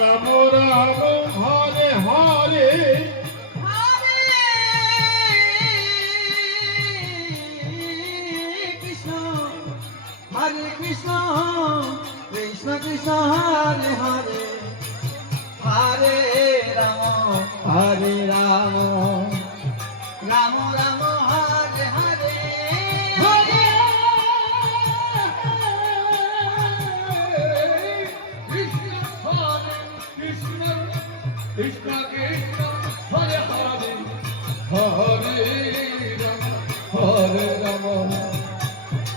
Ram Ram Hare Hare Hare Krishna, Krishna Krishna, Hare Hare, Hare Rama, Hare Rama, Rama Rama, Hare Hare, Hare Krishna, Hare Krishna, Krishna Krishna, Hare Hare, Hare Rama,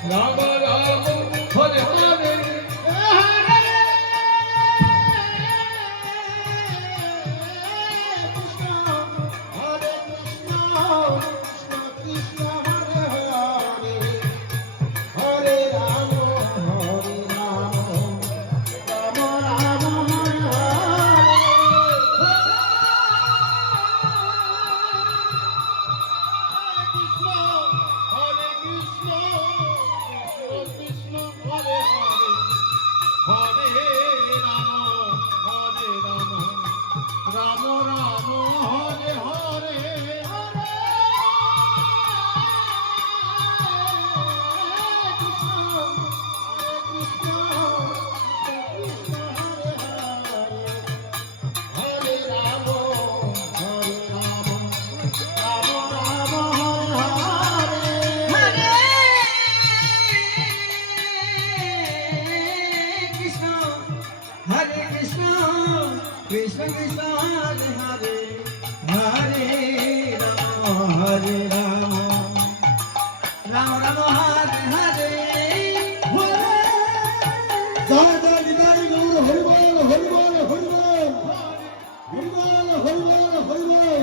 Rama Rama, Hare Hare. Krishna Krishna Hare Hare Hare Rama Hare Rama Rama Rama Hare Hare Jai Jai Nidai Gaur Hari Bol Hari Bol Hari Bol Hari Bol Hari Bol Hari Bol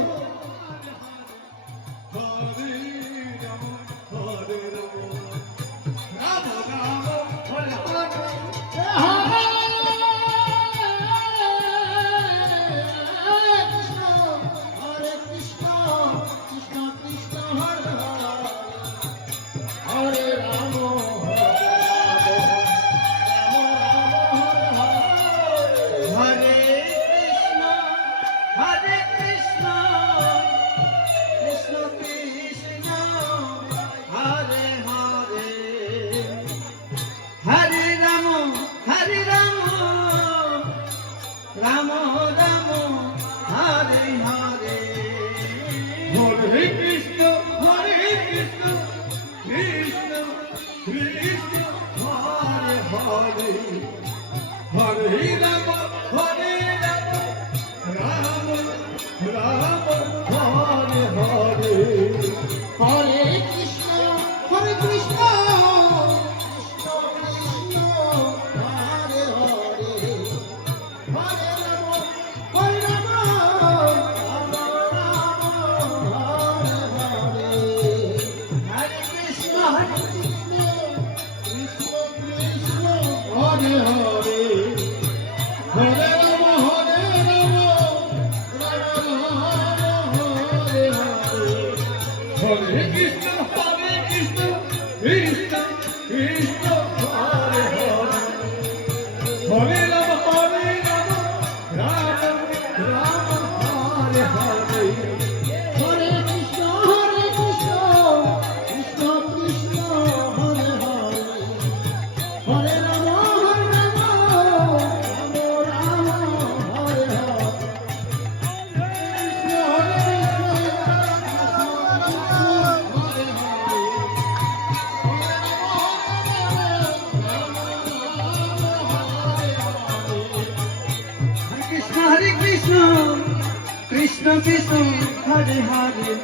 Krishna Krishna Hare Hare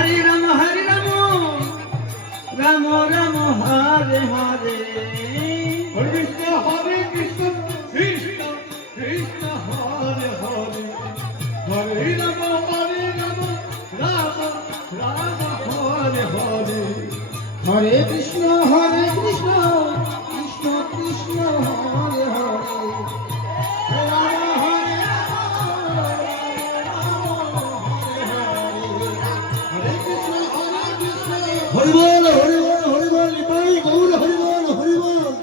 Hare Rama Rama Rama Hare Hare Hare Krishna Krishna Krishna Hare Hare Hare Rama Rama Rama Hare Hare Hare Krishna Krishna Krishna Hare Hare Hari Bol Hari Bol Hari Bol Nitai Gaur Hari Bol Hari Bol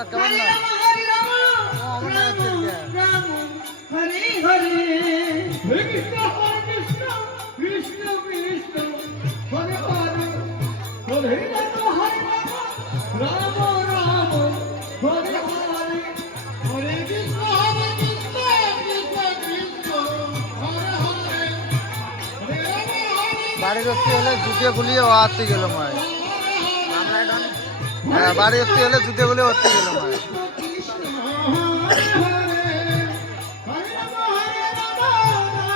প্রসাদ কেমন না ও আমার না হরে কৃষ্ণ কৃষ্ণ কৃষ্ণ হরে হরে হরে রাম রাম হরে হরে হরে কৃষ্ণ কৃষ্ণ কৃষ্ণ হরে হরে হরে রাম বাড়ির একটি হলে জুতে গুলিয়ে ও হাতে গেল মায় হ্যাঁ বাড়ি একটি হলে জুতে গুলিয়ে হাতে গেল মায় কৃষ্ণ